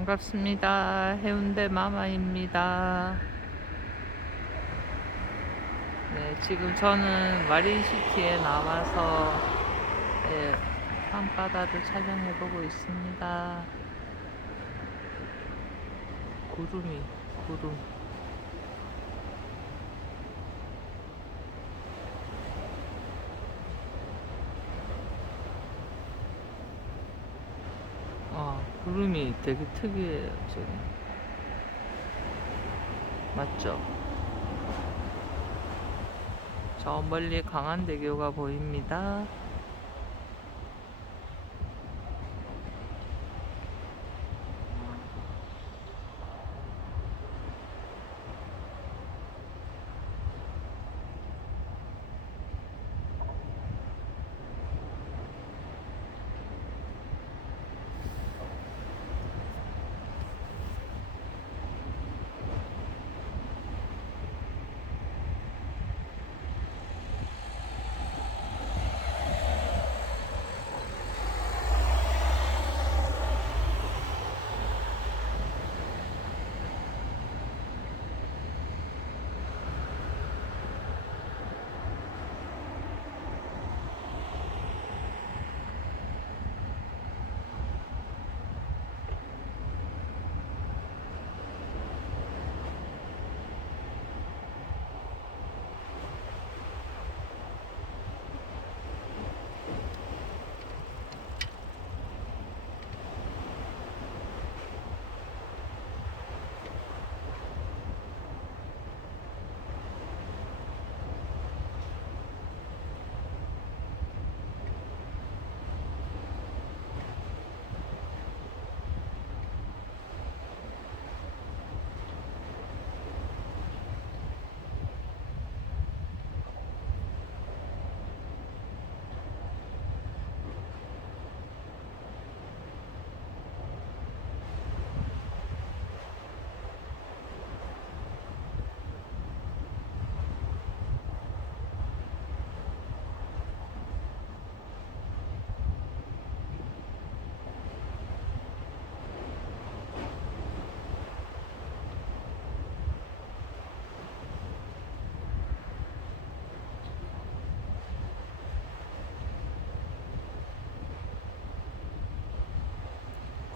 반갑습니다. 해운대 마마입니다. 네, 지금 저는 마린시티에 나와서 네, 밤바다를 촬영해보고 있습니다. 구름. 구름이 되게 특이해요, 지금. 맞죠? 저 멀리 강안대교가 보입니다.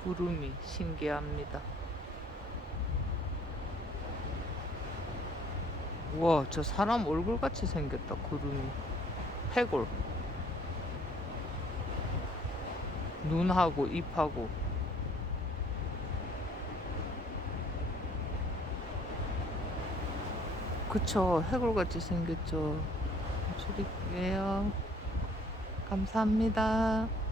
구름이 신기합니다. 우와, 저 사람 얼굴 같이 생겼다, 구름이. 해골. 눈하고 입하고. 그쵸, 해골 같이 생겼죠. 줄일게요. 감사합니다.